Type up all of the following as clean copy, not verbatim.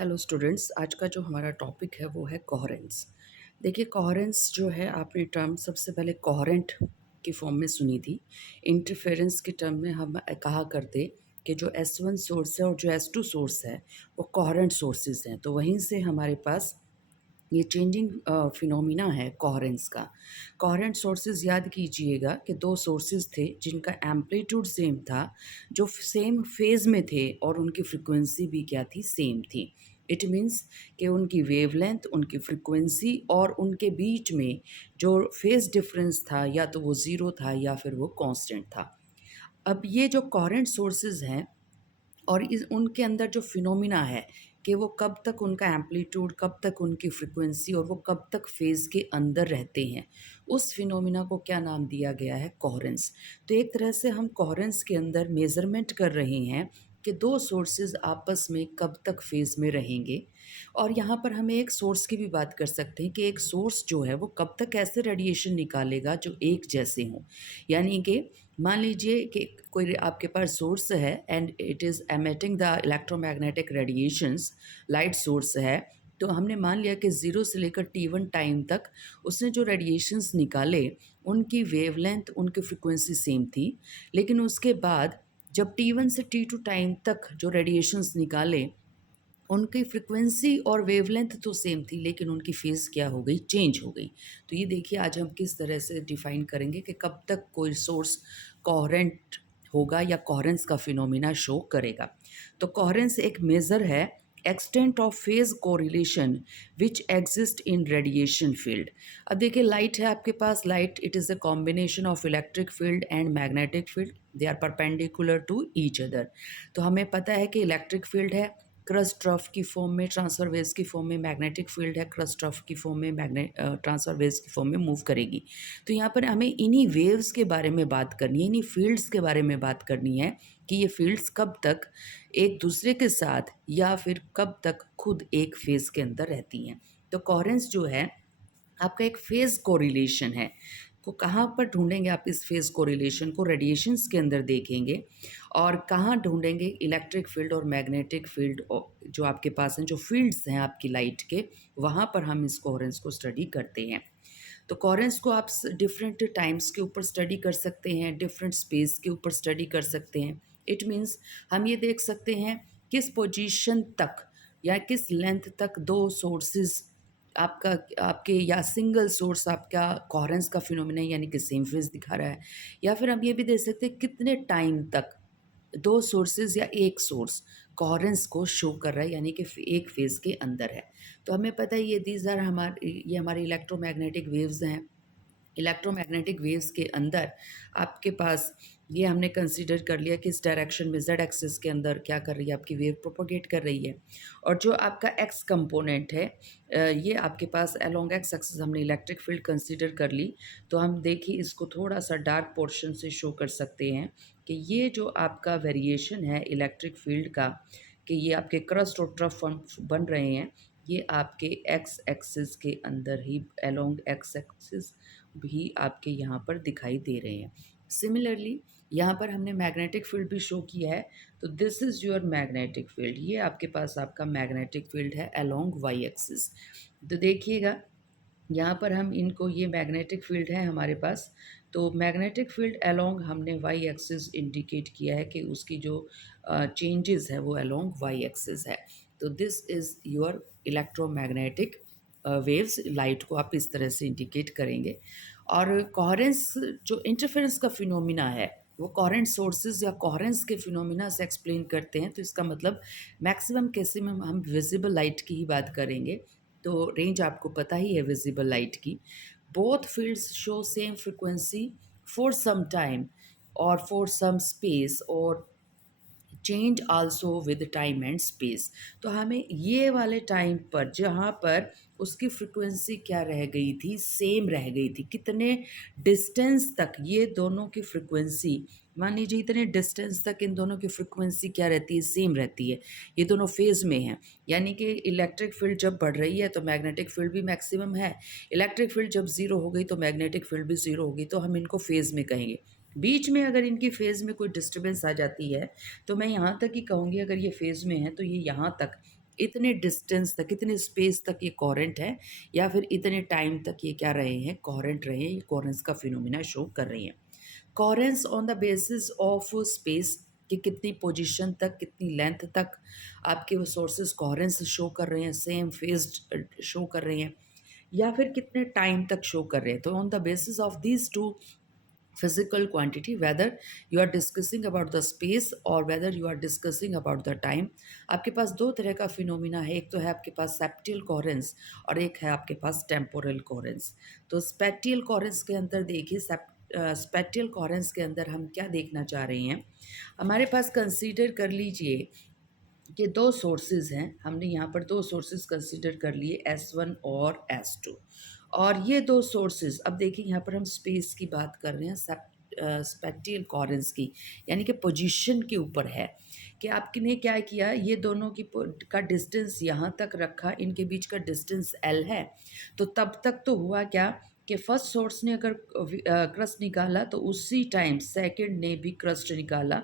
Hello students, आज का जो हमारा टॉपिक है वो है कोहेरेंस। देखिए, कोहेरेंस जो है, आपने टर्म सबसे पहले कोहेरेंट की फॉर्म में सुनी थी। इंटरफेरेंस के टर्म में हम कहा करते कि जो S1 सोर्स है और जो S2 सोर्स है वो कोहेरेंट सोर्सेज हैं। तो वहीं से हमारे पास ये चेंजिंग फिनोमिना है कोहेरेंस का। कोहेरेंट सोर्सेज याद कीजिएगा कि दो सोर्सेज थे जिनका एम्पलीट्यूड सेम था, जो सेम फेज में थे और उनकी फ्रिक्वेंसी भी क्या थी, सेम थी। इट मीन्स कि उनकी वेवलेंथ, उनकी फ्रिक्वेंसी और उनके बीच में जो फेज डिफरेंस था या तो वो ज़ीरो था या फिर वो कांस्टेंट था। अब ये जो कोहेरेंट सोर्सेज हैं और इस उनके अंदर जो फिनोमिना है कि वो कब तक उनका एम्पलीट्यूड, कब तक उनकी फ्रिक्वेंसी और वो कब तक फेज़ के अंदर रहते हैं, उस फिनोमिना को क्या नाम दिया गया है, कोहेरेंस। तो एक तरह से हम कोहेरेंस के अंदर मेज़रमेंट कर रहे हैं कि दो सोर्सेज आपस में कब तक फेज़ में रहेंगे। और यहाँ पर हमें एक सोर्स की भी बात कर सकते हैं कि एक सोर्स जो है वो कब तक ऐसे रेडिएशन निकालेगा जो एक जैसे हों। यानी कि मान लीजिए कि कोई आपके पास सोर्स है and it is emitting the electromagnetic radiations, light source है। तो हमने मान लिया कि ज़ीरो से लेकर T1 टाइम तक उसने जो रेडिएशंस निकाले, उनकी वेवलेंथ, उनकी फ्रिक्वेंसी सेम थी। लेकिन उसके बाद जब T1 से T2 टाइम तक जो रेडिएशंस निकाले, उनकी फ्रिक्वेंसी और वेवलेंथ तो सेम थी, लेकिन उनकी फेज़ क्या हो गई, चेंज हो गई। तो ये देखिए, आज हम किस तरह से डिफ़ाइन करेंगे कि कब तक कोई सोर्स कोहेरेंट होगा या कोहेरेंस का फिनोमिना शो करेगा। तो कोहेरेंस एक मेज़र है extent of phase correlation which exist in radiation field. अब देखिए, लाइट है आपके पास। Light, it is a combination of electric field and magnetic field. They are perpendicular to each other. तो हमें पता है कि इलेक्ट्रिक फील्ड है, क्रस्ट ट्रफ की फॉर्म में, ट्रांसफर वेव्स की फॉर्म में। मैग्नेटिक फील्ड है, क्रस्ट ट्रफ की फॉर्म में, ट्रांसफर वेव्स की फॉर्म में मूव करेगी। तो यहाँ पर हमें इन्हीं वेव्स के बारे में बात करनी है, इन्हीं फील्ड्स के बारे में बात करनी है कि ये फील्ड्स कब तक एक दूसरे के साथ या फिर कब तक खुद एक फेज के अंदर रहती हैं। तो कोहेरेंस जो है आपका एक फेज कोरिलेशन है। को कहाँ पर ढूंढेंगे आप इस फेज कोरिलेशन को? रेडिएशंस के अंदर देखेंगे। और कहाँ ढूंढेंगे? इलेक्ट्रिक फील्ड और मैग्नेटिक फील्ड जो आपके पास हैं, जो फील्ड्स हैं आपकी लाइट के, वहाँ पर हम इस कोहेरेंस को स्टडी करते हैं। तो कोहेरेंस को आप डिफरेंट टाइम्स के ऊपर स्टडी कर सकते हैं, डिफरेंट स्पेस के ऊपर स्टडी कर सकते हैं। इट मीन्स हम ये देख सकते हैं किस पोजीशन तक या किस लेंथ तक दो सोर्सेज आपका आपके या सिंगल सोर्स आपका कोहेरेंस का फिनोमिना यानी कि सेम फेज दिखा रहा है। या फिर हम ये भी देख सकते हैं कितने टाइम तक दो सोर्सेज या एक सोर्स कोहेरेंस को शो कर रहा है, यानी कि एक फेज के अंदर है। तो हमें पता है ये हमारे इलेक्ट्रोमैग्नेटिक वेव्स हैं। इलेक्ट्रोमैग्नेटिक वेव्स के अंदर आपके पास ये हमने कंसीडर कर लिया कि इस डायरेक्शन में जेड एक्सिस के अंदर क्या कर रही है, आपकी वेव प्रोपोगेट कर रही है। और जो आपका एक्स कंपोनेंट है, ये आपके पास अलोंग एक्स एक्सिस हमने इलेक्ट्रिक फील्ड कंसीडर कर ली। तो हम देखिए इसको थोड़ा सा डार्क पोर्शन से शो कर सकते हैं कि ये जो आपका वेरिएशन है इलेक्ट्रिक फील्ड का, कि ये आपके क्रस्ट और ट्रफ बन रहे हैं, ये आपके एक्स एक्सिस के अंदर ही, अलोंग एक्स एक्सिस भी आपके यहाँ पर दिखाई दे रहे हैं। सिमिलरली यहाँ पर हमने मैग्नेटिक फील्ड भी शो किया है। तो this is your magnetic field. ये आपके पास आपका मैग्नेटिक फील्ड है अलोंग वाई एक्सिस। तो देखिएगा यहाँ पर हम इनको, ये मैग्नेटिक फील्ड है हमारे पास। तो मैग्नेटिक फील्ड अलोंग हमने वाई एक्सिस इंडिकेट किया है कि उसकी जो चेंजेस है वो अलोंग वाई एक्सिस है। तो this is your electromagnetic waves. Light को आप इस तरह से इंडिकेट करेंगे। और कोहेरेंस, जो इंटरफेरेंस का फिनोमिना है, वो कोहेरेंट सोर्सेज या कोहेरेंस के फिनोमिना से एक्सप्लेन करते हैं। तो इसका मतलब मैक्सिमम केस में हम विजिबल लाइट की ही बात करेंगे। तो रेंज आपको पता ही है विजिबल लाइट की। Both fields show same frequency for some time और फॉर सम स्पेस और change also with time and space. तो हमें ये वाले टाइम पर जहाँ पर उसकी फ्रिक्वेंसी क्या रह गई थी, सेम रह गई थी, कितने डिस्टेंस तक ये दोनों की फ्रिक्वेंसी, मान लीजिए इतने डिस्टेंस तक इन दोनों की फ्रिक्वेंसी क्या रहती है, सेम रहती है। ये दोनों फेज में हैं, यानी कि इलेक्ट्रिक फील्ड जब बढ़ रही है तो मैग्नेटिक फील्ड भी मैक्सिमम है। इलेक्ट्रिक फील्ड जब ज़ीरो हो गई तो मैग्नेटिक फील्ड भी ज़ीरो होगी। तो हम इनको फेज में कहेंगे। बीच में अगर इनकी फेज़ में कोई डिस्टर्बेंस आ जाती है तो मैं यहाँ तक ही कहूँगी, अगर ये फेज़ में है तो ये यहाँ तक इतने डिस्टेंस तक, इतने स्पेस तक ये कोहेरेंट है या फिर इतने टाइम तक ये क्या रहे हैं, कोहेरेंट रहे हैं, ये कोहेरेंस का फिनोमिना शो कर रही हैं। Coherence on the basis of space कि कितनी पोजीशन तक, कितनी लेंथ तक आपके वो सोर्सेज कोहेरेंस शो कर रहे हैं, सेम फेज्ड शो कर रहे हैं, या फिर कितने टाइम तक शो कर रहे हैं। तो on the basis of these two physical quantity, whether you are discussing about the space or whether you are discussing about the time, आपके पास दो तरह का फिनोमिना है। एक तो है आपके पास सेप्टियल कोहेरेंस और एक है आपके पास टेम्पोरल कोहेरेंस। तो स्पेटियल कोहेरेंस के अंदर देखिए, स्पेटियल कोहेरेंस के अंदर हम क्या देखना चाह रहे हैं, हमारे पास कंसीडर कर लीजिए कि दो सोर्सेज हैं। हमने यहाँ पर दो सोर्सेज कंसीडर कर लिए, S1 और S2। और ये दो सोर्सेज, अब देखिए यहाँ पर हम स्पेस की बात कर रहे हैं, स्पेक्टियल कोहेरेंस की, यानी कि पोजीशन के ऊपर है कि आपने क्या किया, ये दोनों की का डिस्टेंस यहाँ तक रखा, इनके बीच का डिस्टेंस L है। तो तब तक तो हुआ क्या कि फर्स्ट सोर्स ने अगर क्रस्ट निकाला तो उसी टाइम सेकंड ने भी क्रस्ट निकाला,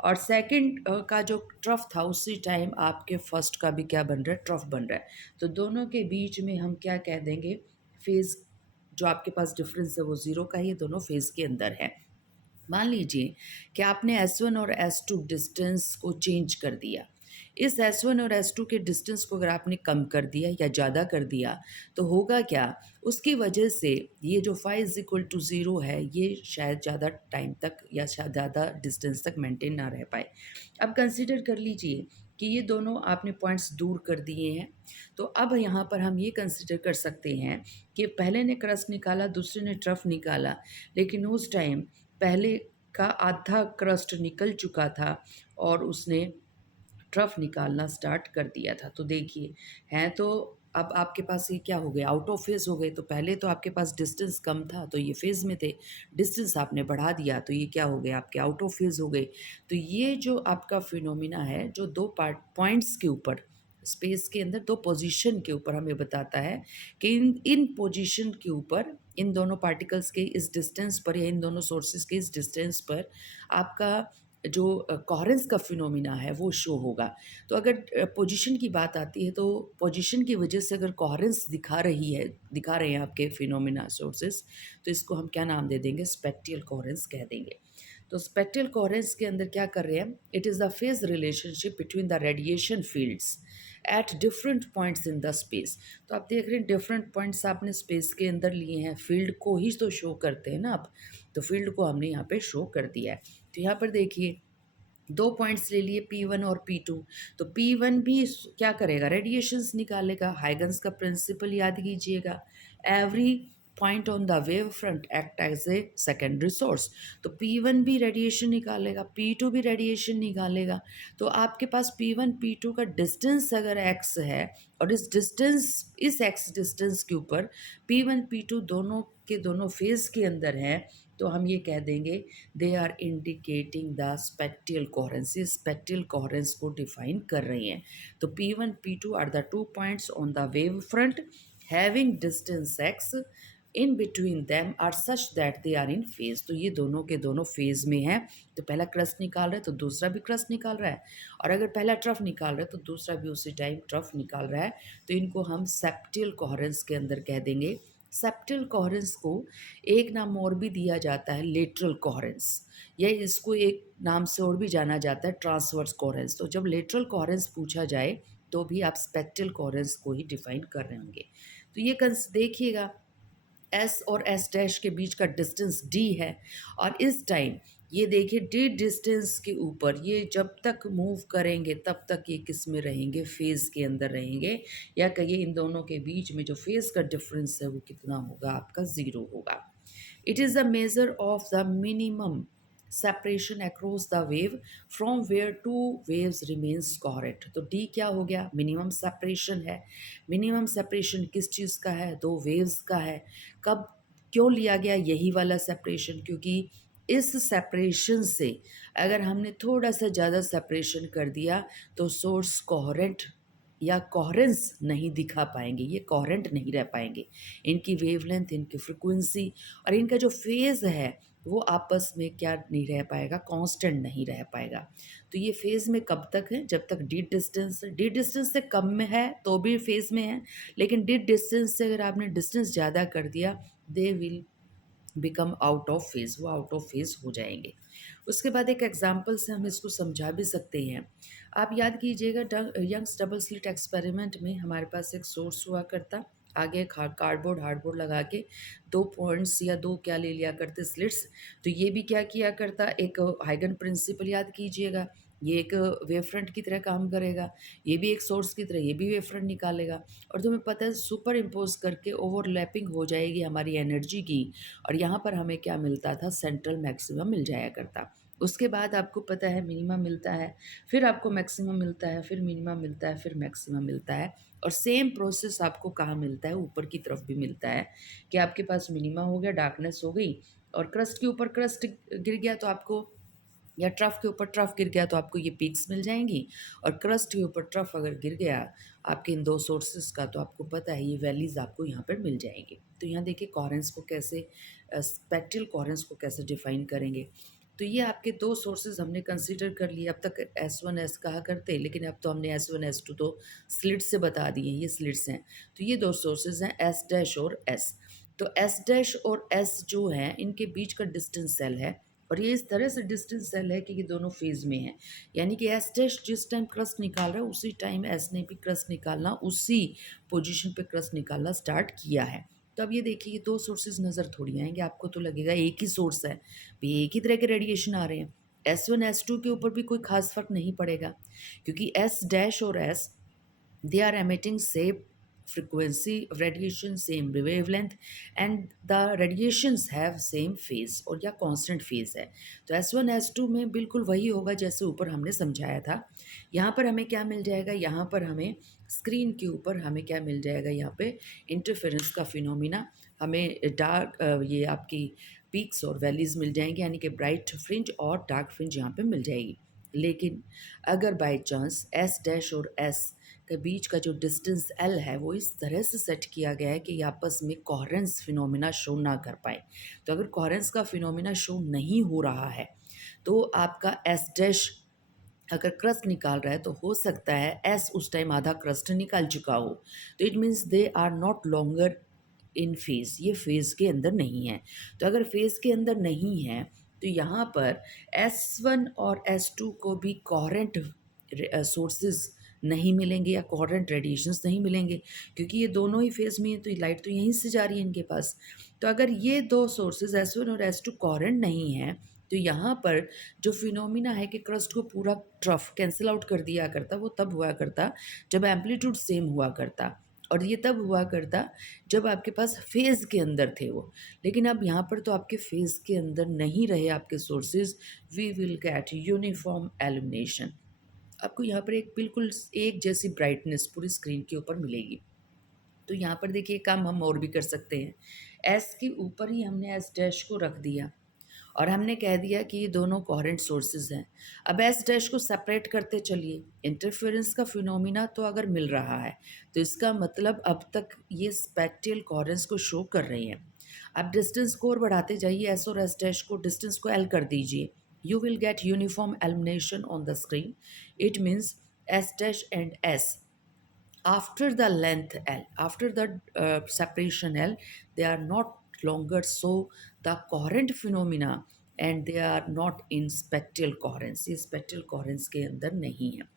और सेकंड का जो ट्रफ था उसी टाइम आपके फर्स्ट का भी क्या बन रहा है, ट्रफ बन रहा है। तो दोनों के बीच में हम क्या कह देंगे, फेज़ जो आपके पास डिफरेंस है वो ज़ीरो का ही, ये दोनों फेज़ के अंदर है। मान लीजिए कि आपने S1 और S2 डिस्टेंस को चेंज कर दिया। इस S1 और S2 के डिस्टेंस को अगर आपने कम कर दिया या ज़्यादा कर दिया तो होगा क्या, उसकी वजह से ये जो phi is equal to zero है, ये शायद ज़्यादा टाइम तक या शायद ज़्यादा डिस्टेंस तक मेंटेन ना रह पाए। अब कंसीडर कर लीजिए कि ये दोनों आपने पॉइंट्स दूर कर दिए हैं। तो अब यहाँ पर हम ये कंसीडर कर सकते हैं कि पहले ने क्रस्ट निकाला, दूसरे ने ट्रफ निकाला, लेकिन उस टाइम पहले का आधा क्रस्ट निकल चुका था और उसने ट्रफ निकालना स्टार्ट कर दिया था। तो देखिए, हैं तो अब आपके पास ये क्या हो गया, आउट ऑफ फेज़ हो गए। तो पहले तो आपके पास डिस्टेंस कम था तो ये फेज़ में थे, डिस्टेंस आपने बढ़ा दिया तो ये क्या हो गया, आपके आउट ऑफ फेज़ हो गए। तो ये जो आपका फिनोमिना है, जो दो पॉइंट्स के ऊपर स्पेस के अंदर दो पोजीशन के ऊपर हमें बताता है कि इन इन पोजीशन के ऊपर, इन दोनों पार्टिकल्स के इस डिस्टेंस पर या इन दोनों सोर्सेज के इस डिस्टेंस पर आपका जो कोहेरेंस का फिनोमिना है वो शो होगा। तो अगर पोजीशन की बात आती है तो पोजीशन की वजह से अगर कोहेरेंस दिखा रहे हैं आपके फिनोमिना सोर्सेज, तो इसको हम क्या नाम दे देंगे, स्पेक्टियल कोहेरेंस कह देंगे। तो स्पेक्टियल कोहेरेंस के अंदर क्या कर रहे हैं, it is the phase relationship between the radiation fields at different points in the space. तो आप देख रहे हैं डिफरेंट पॉइंट्स आपने स्पेस के अंदर लिए हैं, फील्ड को ही तो शो करते हैं ना आप, तो फील्ड को हमने यहाँ पे शो कर दिया है। तो यहाँ पर देखिए दो पॉइंट्स ले लिए P1 और P2। तो P1 भी क्या करेगा, रेडिएशंस निकालेगा। हाइगन्स का प्रिंसिपल याद कीजिएगा, every point on the wave front act as a secondary source. तो P1 भी रेडिएशन निकालेगा, P2 भी रेडिएशन निकालेगा। तो आपके पास P1 P2 का डिस्टेंस अगर x है और इस x डिस्टेंस के ऊपर P1 P2 दोनों के दोनों फेज के अंदर है, तो हम ये कह देंगे they are indicating the spatial coherence, ये स्पेक्टियल कोहेरेंस को डिफाइन कर रही हैं। तो P1 P2 are the two points on the wave front having distance x in between them are such that they are in phase. तो ये दोनों के दोनों फेज में है। तो पहला क्रस्ट निकाल रहा है तो दूसरा भी क्रस्ट निकाल रहा है, और अगर पहला ट्रफ निकाल रहा है तो दूसरा भी उसी टाइम ट्रफ निकाल रहा है। तो इनको हम सेप्टियल कोहेरेंस के अंदर कह देंगे। सेप्टियल कोहेरेंस को एक नाम और भी दिया जाता है, लेटरल कोहेरेंस, या इसको एक नाम से और भी जाना जाता है, ट्रांसवर्स कोहेरेंस। तो जब लेटरल कोहेरेंस पूछा जाए तो भी आप स्पेक्टियल कोहेरेंस को ही डिफाइन कर रहे होंगे। तो ये देखिएगा, एस और एस डैश के बीच का डिस्टेंस डी है, और इस टाइम ये देखिए डी डिस्टेंस के ऊपर ये जब तक मूव करेंगे तब तक ये किस में रहेंगे, फेज के अंदर रहेंगे, या कहिए इन दोनों के बीच में जो फेज का डिफरेंस है वो कितना होगा, आपका ज़ीरो होगा। It is the measure of the minimum separation across the wave from where two waves remains coherent. तो डी क्या हो गया, मिनिमम सेपरेशन है। मिनिमम सेपरेशन किस चीज़ का है, दो वेव्स का है। कब क्यों लिया गया यही वाला सेपरेशन, क्योंकि इस सेपरेशन से अगर हमने थोड़ा सा ज़्यादा सेपरेशन कर दिया तो सोर्स कोहेरेंट या कोहेरेंस नहीं दिखा पाएंगे, ये कोहेरेंट नहीं रह पाएंगे। इनकी वेवलेंथ, इनकी फ्रिक्वेंसी और इनका जो फेज़ है वो आपस में क्या नहीं रह पाएगा, कांस्टेंट नहीं रह पाएगा। तो ये फेज़ में कब तक है? जब तक डी डिस्टेंस से कम में है तो भी फेज़ में है, लेकिन डी डिस्टेंस से अगर आपने डिस्टेंस ज़्यादा कर दिया, they will become out of phase, वो आउट ऑफ फेज़ हो जाएंगे। उसके बाद एक एग्जांपल से हम इसको समझा भी सकते हैं। आप याद कीजिएगा यंग्स डबल स्लिट एक्सपेरिमेंट में हमारे पास एक सोर्स हुआ करता, आगे कार्डबोर्ड हार्डबोर्ड लगा के 2 पॉइंट्स या 2 क्या ले लिया करते स्लिट्स। तो ये भी क्या किया करता, एक हाइगन प्रिंसिपल याद कीजिएगा, ये एक वेव फ्रंट की तरह काम करेगा, ये भी एक सोर्स की तरह ये भी वेव फ्रंट निकालेगा, और तुम्हें पता है सुपर इम्पोज करके ओवरलैपिंग हो जाएगी हमारी एनर्जी की, और यहाँ पर हमें क्या मिलता था, सेंट्रल मैक्सिमम मिल जाया करता। उसके बाद आपको पता है मिनिमम मिलता है, फिर आपको मैक्सिमम मिलता है, फिर मिनिमम मिलता है, फिर मैक्सिमम मिलता है। और सेम प्रोसेस आपको कहाँ मिलता है, ऊपर की तरफ भी मिलता है, कि आपके पास मिनिमा हो गया, डार्कनेस हो गई, और क्रस्ट के ऊपर क्रस्ट गिर गया तो आपको, या ट्रफ के ऊपर ट्रफ गिर गया तो आपको ये पीक्स मिल जाएंगी, और क्रस्ट के ऊपर ट्रफ अगर गिर गया आपके इन दो सोर्सेज का, तो आपको पता है ये वैलीज आपको यहाँ पर मिल जाएंगी। तो यहाँ देखिए कॉरेंस को कैसे, स्पेक्ट्रल कॉरेंस को कैसे डिफाइन करेंगे। तो ये आपके दो सोर्सेज हमने कंसीडर कर लिए। अब तक S1 S कहा करते, लेकिन अब तो हमने S1 S2 तो स्लिट से बता दिए, ये स्लिट्स हैं। तो ये दो सोर्सेज हैं S डैश और S। तो S डैश और S जो है इनके बीच का डिस्टेंस सेल है, और ये इस तरह से डिस्टेंस सेल है कि ये दोनों फेज में हैं। यानी कि एस डैश जिस टाइम क्रस्ट निकाल रहा है उसी टाइम एस ने भी क्रस्ट निकालना, उसी पोजीशन पे क्रस्ट निकालना स्टार्ट किया है। तो अब ये देखिए, ये दो सोर्सेज नज़र थोड़ी आएंगे, आपको तो लगेगा एक ही सोर्स है, भी एक ही तरह के रेडिएशन आ रहे हैं। S1 S2 के ऊपर भी कोई खास फर्क नहीं पड़ेगा, क्योंकि एस डैश और S, they are emitting same frequency of radiation, same wavelength, and the radiations have same phase और या constant phase है। तो S1 S2 में बिल्कुल वही होगा जैसे ऊपर हमने समझाया था। यहाँ पर हमें क्या मिल जाएगा, यहाँ पर हमें स्क्रीन के ऊपर हमें क्या मिल जाएगा, यहाँ पे इंटरफेरेंस का फिनोमिना, हमें डार्क ये आपकी पीक्स और वैलीज मिल जाएंगे, यानी कि ब्राइट फ्रिंज और डार्क फ्रिंज यहाँ पे मिल जाएगी। लेकिन अगर बाय चांस एस डैश और एस के बीच का जो डिस्टेंस एल है वो इस तरह से सेट किया गया है कि ये आपस में कोहेरेंस फिनोमिना शो ना कर पाए। तो अगर कोहेरेंस का फिनोमिना शो नहीं हो रहा है, तो आपका एस डैश अगर क्रस्ट निकाल रहा है तो हो सकता है एस उस टाइम आधा क्रस्ट निकाल चुका हो। तो it means they are not longer in phase, ये फेज के अंदर नहीं है। तो अगर फेज के अंदर नहीं है तो यहाँ पर S1 और S2 को भी कोहेरेंट सोर्सेज नहीं मिलेंगे, या कोहेरेंट रेडिएशंस नहीं मिलेंगे, क्योंकि ये दोनों ही फेज में है, तो ये लाइट तो यहीं से जा रही है इनके पास। तो अगर ये दो सोर्सेज S1 और S2 कोहेरेंट नहीं है, तो यहाँ पर जो फिनोमिना है कि क्रस्ट को पूरा ट्रफ कैंसिल आउट कर दिया करता, वो तब हुआ करता जब एम्पलीट्यूड सेम हुआ करता, और ये तब हुआ करता जब आपके पास फेज़ के अंदर थे वो। लेकिन अब यहाँ पर तो आपके फेज़ के अंदर नहीं रहे आपके sources, we will get uniform illumination. आपको यहाँ पर एक बिल्कुल एक जैसी ब्राइटनेस पूरी स्क्रीन के ऊपर मिलेगी। तो यहाँ पर देखिए काम हम और भी कर सकते हैं। एस के ऊपर ही हमने एस डैश को रख दिया, और हमने कह दिया कि ये दोनों कोहेरेंट सोर्सेज हैं। अब एस डैश को सेपरेट करते चलिए, इंटरफेरेंस का फिनोमिना तो अगर मिल रहा है तो इसका मतलब अब तक ये स्पेक्ट्रल कोहेरेंस को शो कर रही हैं। अब डिस्टेंस को और बढ़ाते जाइए, एस और एस डैश को डिस्टेंस को एल कर दीजिए, you will get uniform illumination on the screen. It means S dash and S after the length L, after the separation L, they are not longer so the coherent phenomena, and they are not in spectral coherence, ये spectral coherence के अंदर नहीं है।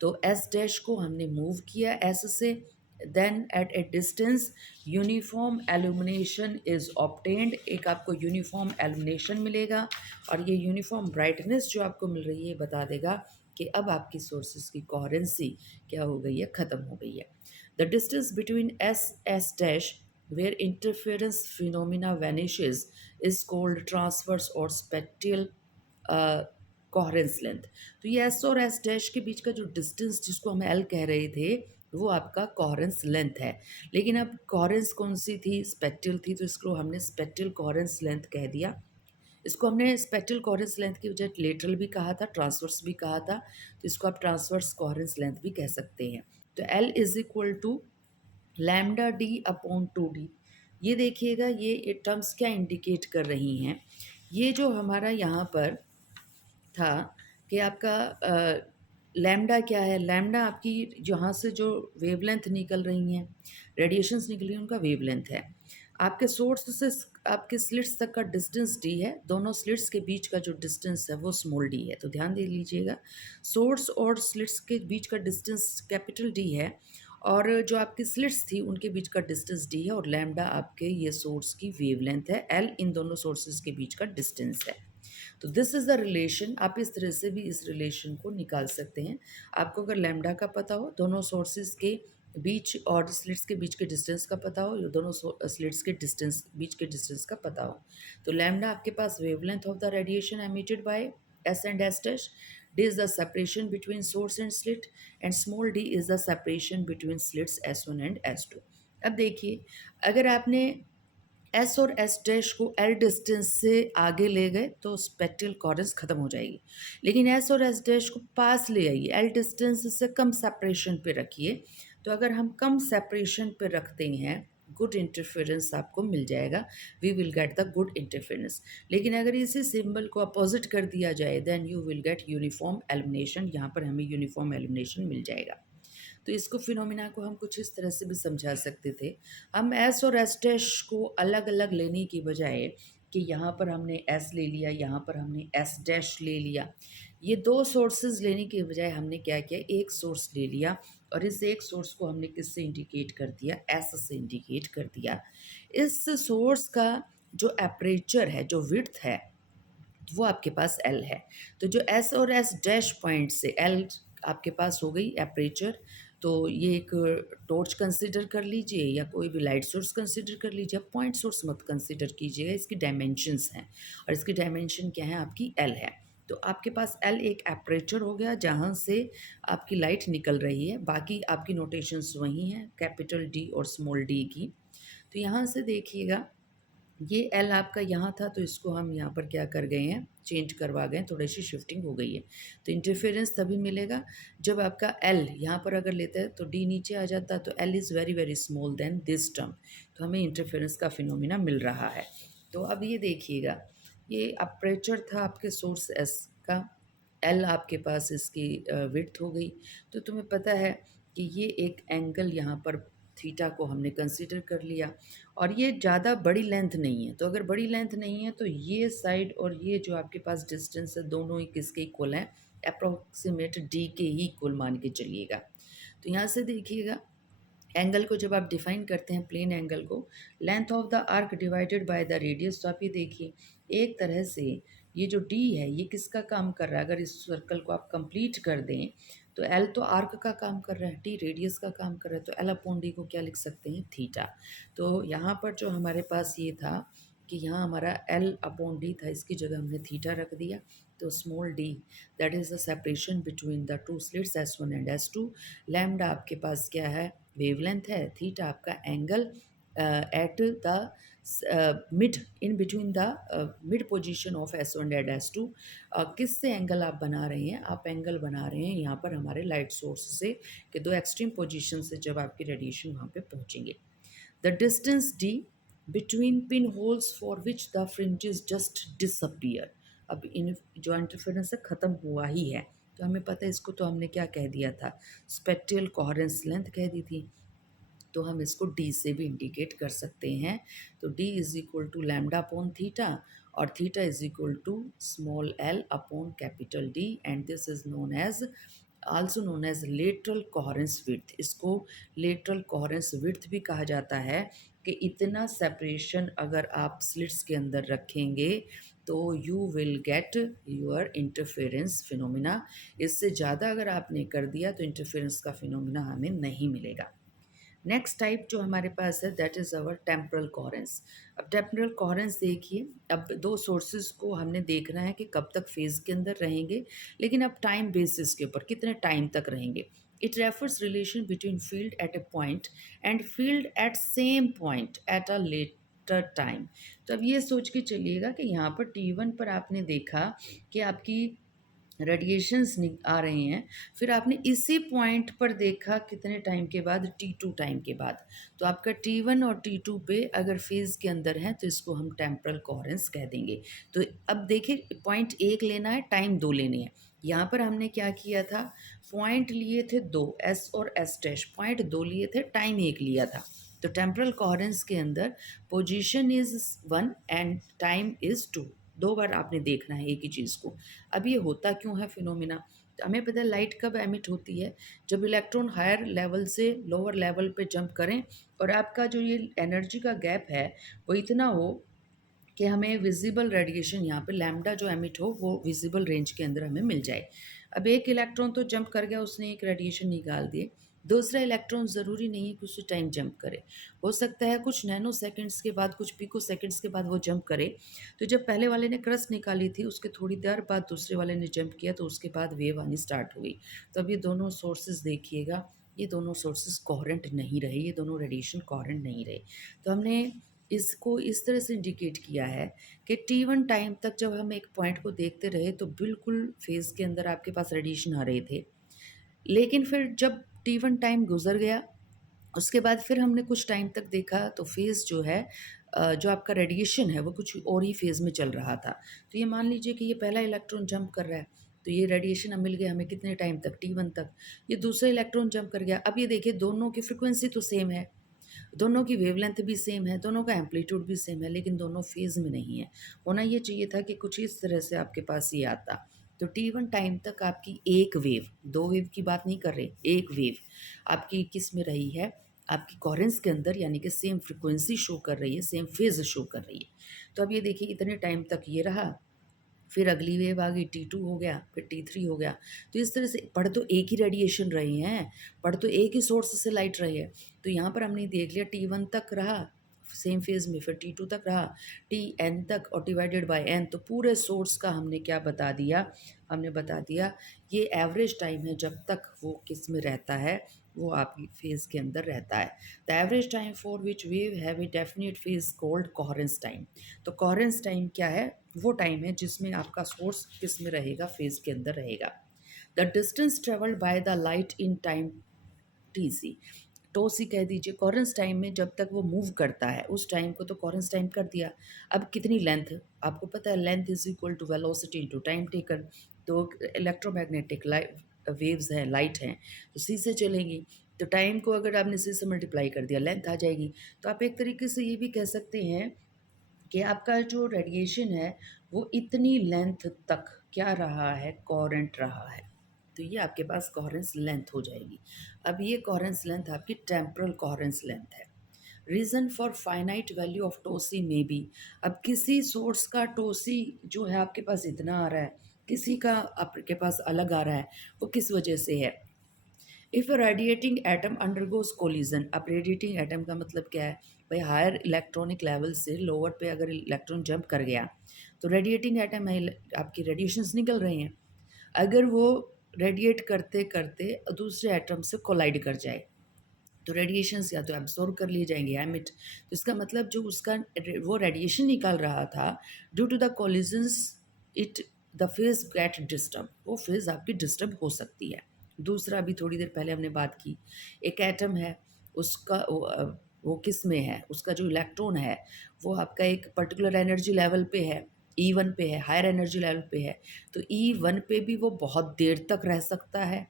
तो S dash को हमने move किया S से, then at a distance uniform illumination is obtained, एक आपको यूनिफॉर्म एल्यूमिनेशन मिलेगा, और ये यूनिफॉर्म ब्राइटनेस जो आपको मिल रही है बता देगा कि अब आपकी सोर्सेज की कोहेरेंसी क्या हो गई है, ख़त्म हो गई है। The distance between S dash where interference phenomena vanishes is called transverse or spectral coherence length. तो ये एस और एस डैश के बीच का जो डिस्टेंस जिसको हम एल कह रहे थे, वो आपका कोहेरेंस लेंथ है। लेकिन अब कोहेरेंस कौन सी थी, स्पेक्ट्रल थी, तो इसको हमने स्पेक्ट्रल कोहेरेंस लेंथ कह दिया। इसको हमने स्पेक्ट्रल कोहेरेंस लेंथ की वजह लेटरल भी कहा था, ट्रांसवर्स भी कहा था, तो इसको आप ट्रांसवर्स कोहेरेंस लेंथ भी कह सकते हैं। तो L is equal to λd/2d। ये देखिएगा, ये टर्म्स क्या इंडिकेट कर रही हैं ये जो हमारा यहाँ पर था कि आपका लैम्डा क्या है? लैम्डा आपकी जहाँ से जो वेवलेंथ निकल रही हैं, रेडिएशंस निकल रही हैं, उनका वेवलेंथ है। आपके सोर्स से आपके स्लिट्स तक का डिस्टेंस डी है। दोनों स्लिट्स के बीच का जो डिस्टेंस है वो स्मॉल डी है। तो ध्यान दे लीजिएगा, सोर्स और स्लिट्स के बीच का डिस्टेंस कैपिटल डी है, और जो आपकी स्लिट्स थी उनके बीच का डिस्टेंस डी है, और लैम्डा आपके ये सोर्स की वेवलेंथ है, एल इन दोनों सोर्सेज के बीच का डिस्टेंस है। तो दिस इज़ द रिलेशन। आप इस तरह से भी इस रिलेशन को निकाल सकते हैं। आपको अगर लैम्डा का पता हो, दोनों सोर्सेज के बीच और स्लिट्स के बीच के डिस्टेंस का पता हो, या दोनों स्लिट्स के डिस्टेंस बीच के डिस्टेंस का पता हो, तो लैम्डा आपके पास wavelength of the radiation emitted by S and S dash, D is the separation between source and slit, and small d is the separation between slits S one and S two. अब देखिए, अगर आपने S और S dash को L distance से आगे ले गए तो स्पेक्ट्रल कोहेरेंस खत्म हो जाएगी, लेकिन एस और एस डैश को पास ले आइए, एल डिस्टेंस से कम सेपरेशन पे रखिए। तो अगर हम कम सेपरेशन पे रखते हैं, गुड इंटरफेरेंस आपको मिल जाएगा, we will get the good interference. लेकिन अगर इसी सिंबल को अपोजिट कर दिया जाए, then you will get uniform elimination. यहाँ पर हमें यूनिफॉर्म एलिमिनेशन मिल जाएगा। तो इसको फिनोमिना को हम कुछ इस तरह से भी समझा सकते थे। हम एस और एस डैश को अलग अलग लेने की बजाय, कि यहाँ पर हमने एस ले लिया, यहाँ पर हमने एस डैश ले लिया, ये दो सोर्सेज लेने की बजाय हमने क्या किया, एक सोर्स ले लिया, और इस एक सोर्स को हमने किससे इंडिकेट कर दिया, एस से इंडिकेट कर दिया। इस सोर्स का जो एपरेचर है, जो विड्थ है, वो आपके पास एल है। तो जो एस और एस डैश पॉइंट से एल आपके पास हो गई एपरेचर, तो ये एक टॉर्च कंसिडर कर लीजिए, या कोई भी लाइट सोर्स कंसिडर कर लीजिए, पॉइंट सोर्स मत कंसिडर कीजिएगा, इसकी डायमेंशंस हैं, और इसकी डायमेंशन क्या है, आपकी एल है। तो आपके पास एल एक एपरेचर हो गया जहाँ से आपकी लाइट निकल रही है। बाकी आपकी नोटेशंस वही हैं, कैपिटल डी और स्मॉल डी की। तो यहाँ से देखिएगा, ये एल आपका यहाँ था, तो इसको हम यहाँ पर क्या कर गए हैं, चेंज करवा गए हैं, थोड़ी सी शिफ्टिंग हो गई है। तो इंटरफेरेंस तभी मिलेगा जब आपका एल यहाँ पर अगर लेता है तो डी नीचे आ जाता है, तो L is very very small then this term, तो हमें इंटरफेरेंस का फिनोमिना मिल रहा है। तो अब ये देखिएगा, ये अपर्चर था आपके सोर्स एस का, एल आपके पास इसकी विड्थ हो गई। तो तुम्हें पता है कि ये एक एंगल यहाँ पर थीटा को हमने कंसीडर कर लिया, और ये ज़्यादा बड़ी लेंथ नहीं है। तो अगर बड़ी लेंथ नहीं है तो ये साइड और ये जो आपके पास डिस्टेंस है, दोनों ही किसके इक्वल हैं, अप्रोक्सीमेट डी के ही इक्वल मान के चलिएगा। तो यहाँ से देखिएगा, एंगल को जब आप डिफाइन करते हैं, प्लेन एंगल को, length of the arc divided by the radius. तो आप ये देखिए, एक तरह से ये जो डी है ये किसका काम कर रहा है, अगर इस सर्कल को आप कंप्लीट कर दें, तो एल तो आर्क का काम कर रहा है, टी रेडियस का काम कर रहा है, तो एल अपॉन डी को क्या लिख सकते हैं, थीटा। तो यहाँ पर जो हमारे पास ये था कि यहाँ हमारा एल अपॉन डी था, इसकी जगह हमने थीटा रख दिया। तो small D, that is the separation between the two slits S one and S two. Lambda आपके पास क्या है, वेवलेंथ है, थीटा आपका angle at the mid, in between the mid position of S one and S two. किससे angle आप बना रहे हैं, आप एंगल बना रहे हैं यहाँ पर हमारे लाइट सोर्स से, कि दो एक्सट्रीम पोजीशन से जब आपकी रेडिएशन वहाँ पे पहुँचेंगे। The distance D between pin holes for which the fringes just disappear. अब इन जो इंटरफेरेंस है ख़त्म हुआ ही है, तो हमें पता है, इसको तो हमने क्या कह दिया था, स्पेक्ट्रल कोहेरेंस लेंथ कह दी थी। तो हम इसको डी से भी इंडिकेट कर सकते हैं। तो D is equal to lambda upon theta, और theta is equal to small l upon capital D, and this is known as, also known as lateral coherence width. इसको लेटरल कोहेरेंस विड्थ भी कहा जाता है, कि इतना सेपरेशन अगर आप स्लिट्स के अंदर रखेंगे तो you will get your interference phenomena. इससे ज़्यादा अगर आपने कर दिया तो इंटरफेरेंस का फिनोमिना हमें नहीं मिलेगा। नेक्स्ट टाइप जो हमारे पास है, that is our temporal coherence. अब टेम्परल कोहेरेंस देखिए, अब दो सोर्सेज को हमने देखना है कि कब तक फेज़ के अंदर रहेंगे, लेकिन अब टाइम बेसिस के ऊपर कितने टाइम तक रहेंगे। It refers relation between field at A point and field at same point at a later time. तो अब ये सोच के चलिएगा कि यहाँ पर T1 पर आपने देखा कि आपकी रेडिएशंस आ रहे हैं, फिर आपने इसी पॉइंट पर देखा कितने टाइम के बाद, T2 टाइम के बाद। तो आपका T1 और T2 पे अगर फेज़ के अंदर हैं तो इसको हम टेम्परल कोहेरेंस कह देंगे। तो अब देखिए पॉइंट 1 लेना है, टाइम 2 लेने हैं। यहाँ पर हमने क्या किया था, पॉइंट लिए थे 2 S और S डैश, पॉइंट 2 लिए थे, टाइम 1 लिया था। तो टेम्परल कोहेरेंस के अंदर position is 1 and time is 2। 2 बार आपने देखना है एक ही चीज़ को। अब ये होता क्यों है फिनोमिना, तो हमें पता है लाइट कब एमिट होती है, जब इलेक्ट्रॉन हायर लेवल से लोअर लेवल पे जंप करें और आपका जो ये एनर्जी का गैप है वो इतना हो कि हमें विजिबल रेडिएशन यहाँ पे लैम्डा जो एमिट हो वो विजिबल रेंज के अंदर हमें मिल जाए। अब एक इलेक्ट्रॉन तो जंप कर गया, उसने एक रेडिएशन निकाल दिए, दूसरा इलेक्ट्रॉन ज़रूरी नहीं है कि उसी टाइम जंप करे, हो सकता है कुछ नैनो सेकंड्स के बाद, कुछ पिको सेकंड्स के बाद वो जंप करे। तो जब पहले वाले ने क्रस्ट निकाली थी उसके थोड़ी देर बाद दूसरे वाले ने जंप किया तो उसके बाद वेव आनी स्टार्ट हुई। तो अब ये दोनों सोर्सेज देखिएगा, ये दोनों सोर्सेज कोहेरेंट नहीं रहे, ये दोनों रेडिएशन कोहेरेंट नहीं रहे। तो हमने इसको इस तरह से इंडिकेट किया है कि T1 टाइम तक जब हम एक पॉइंट को देखते रहे तो बिल्कुल फेज़ के अंदर आपके पास रेडिएशन आ रहे थे, लेकिन फिर जब T1 टाइम गुजर गया उसके बाद फिर हमने कुछ टाइम तक देखा तो फेज़ जो है जो आपका रेडिएशन है वो कुछ और ही फेज़ में चल रहा था। तो ये मान लीजिए कि ये पहला इलेक्ट्रॉन जंप कर रहा है, तो ये रेडिएशन अब मिल गया हमें कितने टाइम तक, T1 तक। ये दूसरा इलेक्ट्रॉन जंप कर गया, अब ये देखिए दोनों की फ्रीक्वेंसी तो सेम है, दोनों की वेवलेंथ भी सेम है, दोनों का एम्पलीट्यूड भी सेम है, लेकिन दोनों फेज़ में नहीं है। होना ये चाहिए था कि कुछ इस तरह से आपके पास ये आता। तो T1 टाइम तक आपकी एक वेव, 2 वेव की बात नहीं कर रहे, एक वेव आपकी किस में रही है, आपकी कोहेरेंस के अंदर, यानी कि सेम फ्रीक्वेंसी शो कर रही है, सेम फेज़ शो कर रही है। तो अब ये देखिए इतने टाइम तक ये रहा, फिर अगली वेव आ गई, T2 हो गया, फिर T3 हो गया। तो इस तरह से पढ़ तो एक ही रेडिएशन रही हैं, पढ़ तो एक ही सोर्स से लाइट रही है। तो यहाँ पर हमने देख लिया T1 तक रहा सेम फेज़ में, फिर T2 तक रहा, Tn तक और डिवाइडेड बाय n, तो पूरे सोर्स का हमने क्या बता दिया, हमने बता दिया ये एवरेज टाइम है जब तक वो किस में रहता है, वो आपकी फेज़ के अंदर रहता है। The average time for which wave have a definite phase called coherence time. तो कोहेरेंस टाइम क्या है, वो टाइम है जिसमें आपका सोर्स किस में रहेगा, फेज़ के अंदर रहेगा। The distance travelled by the light in time TC, टोसी कह दीजिए, कोहेरेंस टाइम में जब तक वो मूव करता है उस टाइम को तो कोहेरेंस टाइम कर दिया। अब कितनी लेंथ, आपको पता है length is equal to velocity into time taken. तो इलेक्ट्रोमैग्नेटिक वेव्स हैं, लाइट हैं, तो सी से चलेंगी, तो टाइम को अगर आपने सी से मल्टीप्लाई कर दिया लेंथ आ जाएगी। तो आप एक तरीके से ये भी कह सकते हैं कि आपका जो रेडिएशन है वो इतनी लेंथ तक क्या रहा है, कोहेरेंट रहा है। तो ये आपके पास कोहेरेंस लेंथ हो जाएगी। अब ये कोहेरेंस लेंथ आपकी टेम्पोरल कोहेरेंस लेंथ है। Reason for finite value of टोसी में बी, अब किसी सोर्स का टोसी जो है आपके पास इतना आ रहा है, किसी का आपके पास अलग आ रहा है, वो किस वजह से है। If radiating atom undergoes collision, अब रेडिएटिंग एटम का मतलब क्या है भाई, हायर इलेक्ट्रॉनिक लेवल से लोअर पे अगर इलेक्ट्रॉन जंप कर गया तो रेडिएटिंग एटम है, आपकी रेडिएशंस निकल रही हैं, अगर वो रेडिएट करते करते दूसरे एटम से कोलाइड कर जाए तो रेडिएशंस या तो एब्जॉर्ब कर लिए जाएंगे, एमिट। तो इसका मतलब जो उसका वो रेडिएशन निकाल रहा था, due to the collisions it the phase get disturb, वो फेज आपकी डिस्टर्ब हो सकती है। दूसरा, अभी थोड़ी देर पहले हमने बात की, एक एटम है, उसका वो किस में है, उसका जो इलेक्ट्रॉन है वो आपका एक पर्टिकुलर एनर्जी लेवल पे है, E1 पे है, हायर एनर्जी लेवल पे है। तो E1 पे भी वो बहुत देर तक रह सकता है,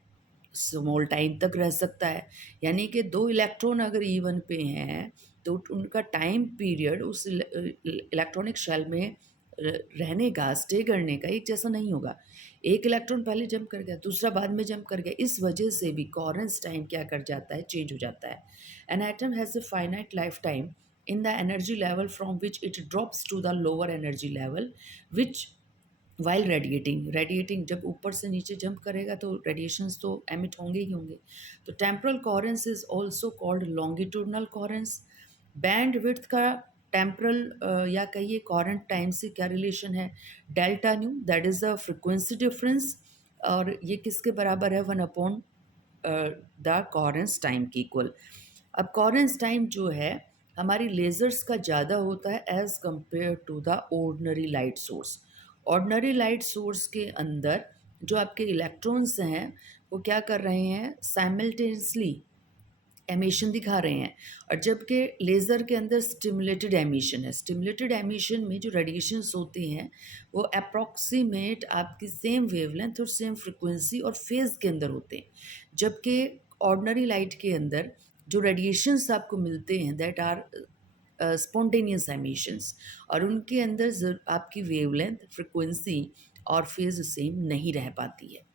स्मॉल टाइम तक रह सकता है। यानी कि 2 इलेक्ट्रॉन अगर E1 पे हैं तो उनका टाइम पीरियड उस इलेक्ट्रॉनिक शेल में रहने का, स्टे करने का एक जैसा नहीं होगा। एक इलेक्ट्रॉन पहले जंप कर गया, दूसरा बाद में जंप कर गया, इस वजह से भी कोहेरेंस टाइम क्या कर जाता है, चेंज हो जाता है। An atom has a finite life time in the energy level from which it drops to the lower energy level which while radiating जब ऊपर से नीचे जंप करेगा तो रेडिएशंस तो एमिट होंगे ही होंगे। तो temporal coherence is also called longitudinal coherence. Band width का टेम्पोरल या कहिए कोहेरेंट टाइम से क्या रिलेशन है, delta nu, that is the frequency difference, और ये किसके बराबर है, 1 अपॉन द कोहेरेंस टाइम की इक्वल। अब कोहेरेंस टाइम जो है हमारी लेज़र्स का ज़्यादा होता है as compare to the ordinary light source. Ordinary light source के अंदर जो आपके इलेक्ट्रॉन्स हैं वो क्या कर रहे हैं, साइमल्टेनियसली एमिशन दिखा रहे हैं। और जबकि लेज़र के अंदर स्टिमुलेटेड एमिशन है, स्टिमुलेटेड एमिशन में जो रेडिएशंस होती हैं वो अप्रॉक्सीमेट आपकी सेम वेवलेंथ और सेम फ्रिक्वेंसी और फेज़ के अंदर होते हैं। जबकि ऑर्डिनरी लाइट के अंदर जो रेडिएशंस आपको मिलते हैं दैट आर स्पॉन्टेनियस एमिशंस, और उनके अंदर आपकी वेवलेंथ, फ्रिक्वेंसी और फेज़ सेम नहीं रह पाती है।